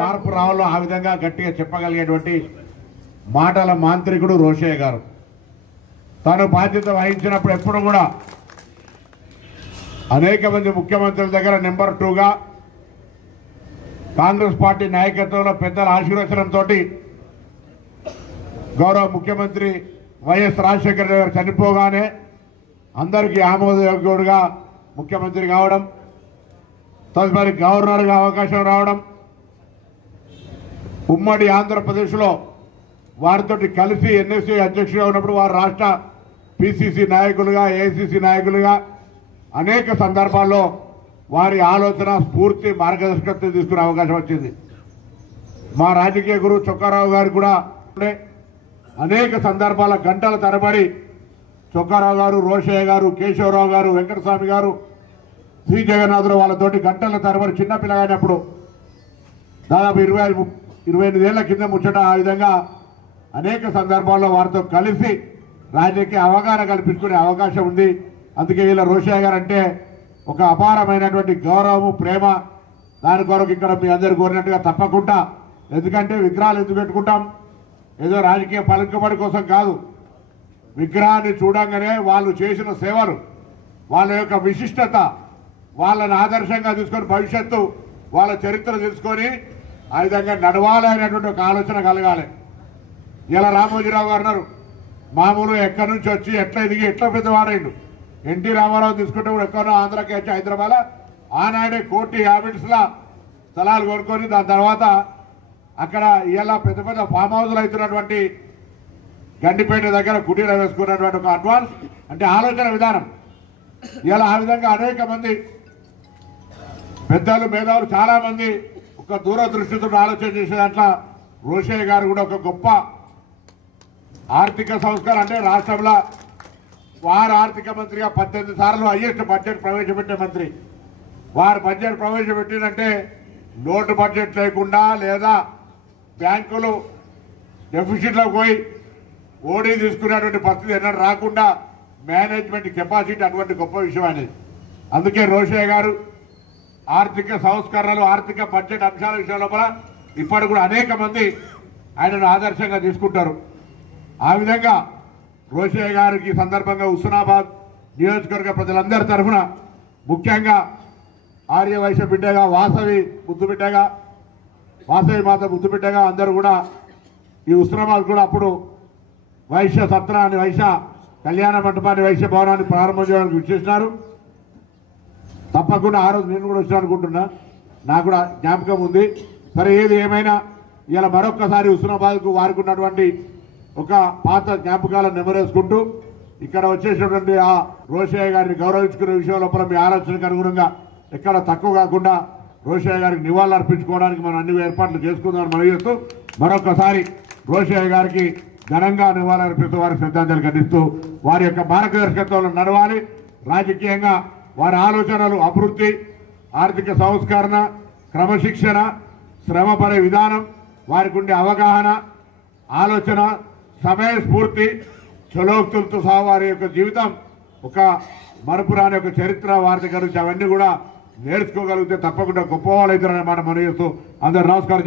మార్పు రావాలో ఆ విధంగా గట్టిగా చెప్పగలిగేటువంటి మాటల మాంత్రికుడు రోషయ్య గారు. తాను బాధ్యత వహించినప్పుడు ఎప్పుడు కూడా అనేక మంది ముఖ్యమంత్రుల దగ్గర నెంబర్ 2గా కాంగ్రెస్ పార్టీ నాయకత్వంలో పెద్దల ఆశీర్వచనంతో గౌరవ ముఖ్యమంత్రి వైఎస్ రాజశేఖర రెడ్డి గారు చనిపోగానే అందరికీ ఆమోదయోగ్యుడుగా ముఖ్యమంత్రి కావడం, తదుపరి గవర్నర్గా అవకాశం రావడం, ఉమ్మడి ఆంధ్రప్రదేశ్లో వారితో కలిసి ఎన్ఎస్సీ అధ్యక్షుడిగా ఉన్నప్పుడు వారు రాష్ట్ర పిసిసి నాయకులుగా, ఏఐసిసి నాయకులుగా అనేక సందర్భాల్లో వారి ఆలోచన, స్ఫూర్తి, మార్గదర్శకత్వం తీసుకునే అవకాశం వచ్చింది. మా రాజకీయ గురువు చొక్కారావు గారు కూడా అనేక సందర్భాల గంటల తరబడి చొక్కారావు గారు, రోషయ్య గారు, కేశవరావు గారు, వెంకటస్వామి గారు, శ్రీ జగన్నాథరావు వాళ్ళతోటి గంటల తరబడి చిన్నపిల్లగానప్పుడు దాదాపు 28 ఏళ్ల కింద ముచ్చట ఆ విధంగా అనేక సందర్భాల్లో వారితో కలిసి రాజకీయ అవగాహన కల్పించుకునే అవకాశం ఉంది. అందుకే వీళ్ళ రోషయ్య గారు అంటే ఒక అపారమైనటువంటి గౌరవము, ప్రేమ. దాని కొరకు ఇక్కడ మీ అందరు కోరినట్టుగా తప్పకుండా, ఎందుకంటే విగ్రహాలు ఎందుకు పెట్టుకుంటాం, ఏదో రాజకీయ పలుకుబడి కోసం కాదు. విగ్రహాన్ని చూడంగానే వాళ్ళు చేసిన సేవలు, వాళ్ళ యొక్క విశిష్టత, వాళ్ళని ఆదర్శంగా తీసుకొని భవిష్యత్తు వాళ్ళ చరిత్ర తెలుసుకొని ఆ విధంగా నడవాలి అనేటువంటి ఒక ఆలోచన కలగాలి. ఇలా రామోజీరావు గారు అన్నారు, మామూలు ఎక్కడి నుంచి వచ్చి ఎట్లా ఎదిగి ఎట్లా పెద్దవాడైండు. ఎన్టీ రామారావు తీసుకుంటే కూడా ఎక్కడో ఆంధ్రాకి వచ్చి హైదరాబాద్ ఆనాడే 1,50,00,000 స్థలాలు కొనుక్కొని దాని తర్వాత అక్కడ ఇలా పెద్ద పెద్ద ఫామ్ హౌస్లు అవుతున్నటువంటి గండిపేట దగ్గర కుటీర వేసుకున్నటువంటి ఒక అడ్వాన్స్ అంటే ఆలోచన విధానం. ఇలా ఆ విధంగా అనేక మంది పెద్దలు, మేధావులు చాలా మంది ఒక దూరదృష్టితో ఆలోచన చేసే దాంట్లో రోషయ్య గారు కూడా ఒక గొప్ప ఆర్థిక సంస్కరణ. అంటే రాష్ట్రంలో వారు ఆర్థిక మంత్రిగా 18 సార్లు హైయెస్ట్ బడ్జెట్ ప్రవేశపెట్టే మంత్రి. వారు బడ్జెట్ ప్రవేశపెట్టినంటే నోటు బడ్జెట్ లేకుండా లేదా బ్యాంకులు డెఫిసిట్లో పోయి ఓడీ తీసుకునేటువంటి పరిస్థితి ఎన్నడూ రాకుండా మేనేజ్మెంట్ కెపాసిటీ అటువంటి గొప్ప విషయం అనేది. అందుకే రోషయ్య గారు ఆర్థిక సంస్కరణలు, ఆర్థిక బడ్జెట్ అంశాల విషయంలో కూడా ఇప్పటి కూడా అనేక మంది ఆయనను ఆదర్శంగా తీసుకుంటారు. ఆ విధంగా రోషయ్య గారికి సందర్భంగా హుస్నాబాద్ నియోజకవర్గ ప్రజలందరి తరఫున, ముఖ్యంగా ఆర్యవైశ్య బిడ్డగా, వాసవి ముద్దుబిడ్డగా, వాసవి మాత ముద్దుబిడ్డగా అందరూ కూడా ఈ హుస్నాబాద్ కూడా అప్పుడు వైశ్య సత్రాన్ని, వైశ్య కళ్యాణ మంటపాన్ని, వైశ్య భవనాన్ని ప్రారంభం చేయడానికి విచ్చేసినారు. తప్పకుండా ఆ రోజు నేను కూడా వచ్చాను అనుకుంటున్నా, నాకు కూడా జ్ఞాపకం ఉంది. సరే, ఏది ఏమైనా ఇలా మరొక్కసారి హుస్నాబాద్కు వారికి ఉన్నటువంటి ఒక పాత జ్ఞాపకాలను నెమరేసుకుంటూ ఇక్కడ వచ్చేసినటువంటి ఆ రోషయ్య గారిని గౌరవించుకునే విషయం లోపల మీ ఆలోచనకు అనుగుణంగా ఎక్కడ తక్కువ కాకుండా రోషయ్య గారికి నివాళులు అర్పించుకోవడానికి మనం అన్ని ఏర్పాట్లు చేసుకుందామని మనం చేస్తూ మరొకసారి రోషయ్య గారికి ఘనంగా నివాళులు అర్పిస్తూ వారికి శ్రద్ధాంజలి ఘటిస్తూ వారి యొక్క మార్గదర్శకత్వంలో నడవాలి. రాజకీయంగా వారి ఆలోచనలు, అభివృద్ధి, ఆర్థిక సంస్కరణ, క్రమశిక్షణ, శ్రమపడే విధానం, వారికి ఉండే అవగాహన, ఆలోచన, సమయస్ఫూర్తి, చలోక్తులతో సహా వారి యొక్క జీవితం ఒక మరపురాని ఒక చరిత్ర వారి దగ్గర నుంచి అవన్నీ కూడా నేర్చుకోగలిగితే తప్పకుండా గొప్పవాళ్ళు అవుతారన్నమాట మనం చేస్తూ అందరూ నమస్కారం.